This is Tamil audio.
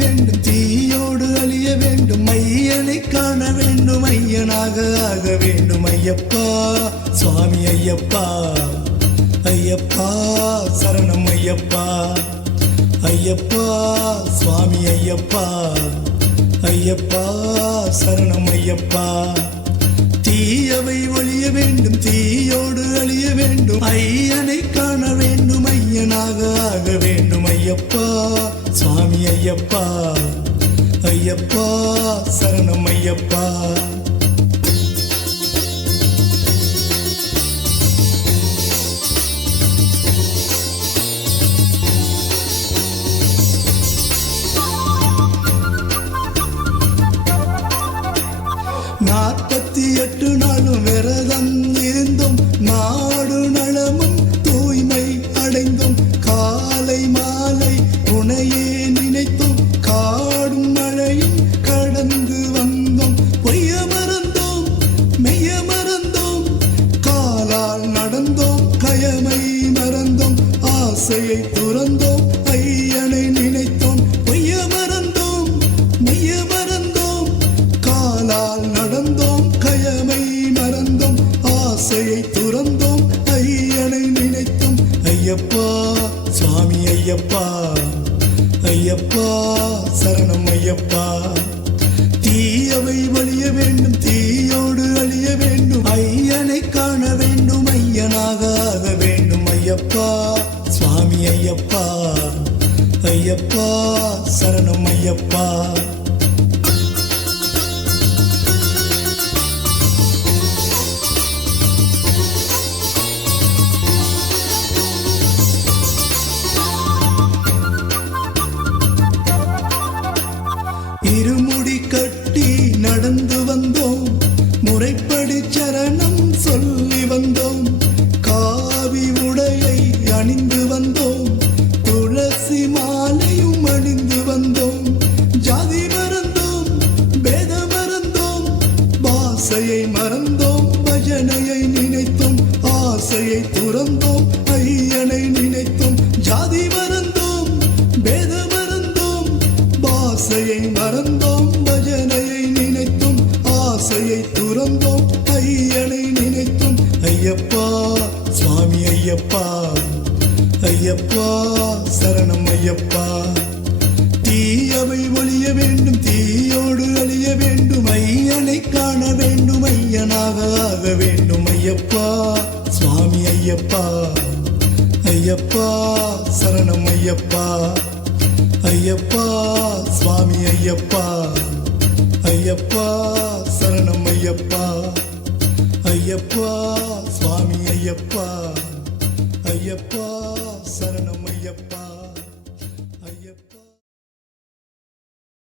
வேண்டும். தீயோடு அழிய வேண்டும். மையனை காண வேண்டும். ஐயனாக ஆக வேண்டும். ஐயப்பா சுவாமி ஐயப்பா. ஐயப்பா சரணம் ஐயப்பா. ஐயப்பா சுவாமி ஐயப்பா. ஐயப்பா சரணம் ஐயப்பா. தீயவை ஒழிய வேண்டும். தீயோடு அழிய வேண்டும். ஐயனை காண வேண்டும். ஐயனாக ஆக வேண்டும். ஐயப்பா ஐயப்பா ஐயப்பா சரணம் ஐயப்பா. நாற்பத்தி எட்டு நாளும் விரதம் ஆசையை துறந்தோம் ஐயனை நினைத்தோம் பொய்ய மறந்தோம் மெய்ய மறந்தோம். காலால் நடந்தோம் கயமை மறந்தோம் ஆசையை துறந்தோம் ஐயனை நினைத்தோம். ஐயப்பா சுவாமி ஐயப்பா ஐயப்பா சரணம் ஐயப்பா. தீயவை வழிய வேண்டும் தீயோடு அழிய வேண்டும் ஐயனை காண வேண்டும் ஐயனாக ஆக வேண்டும் ஐயப்பா. சுவாமி ஐயப்பா ஐயப்பா சரணம் ஐயப்பா. இரு ஆசையை மறந்தோம் பஜனையை நினைத்தோம் ஆசையை துறந்தோம் ஐயனை நினைத்தோம் ஜாதி மறந்தோம் பேத மறந்தோம் பாசையை மறந்தோம் பஜனையை நினைத்தும் ஆசையை துறந்தோம் ஐயனை நினைத்தும். ஐயப்பா சுவாமி ஐயப்பா ஐயப்பா சரணம் ஐயப்பா. தீயவை ஒழிய வேண்டும் தீயோடு அழிய வேண்டும் ஐயனை ஆக வேண்டும் ஐயப்பா. சுவாமி ஐயப்பா. ஐயப்பா சரணம் ஐயப்பா. ஐயப்பா சுவாமி ஐயப்பா. ஐயப்பா சரணம் ஐயப்பா. ஐயப்பா சுவாமி ஐயப்பா. ஐயப்பா சரணம் ஐயப்பா.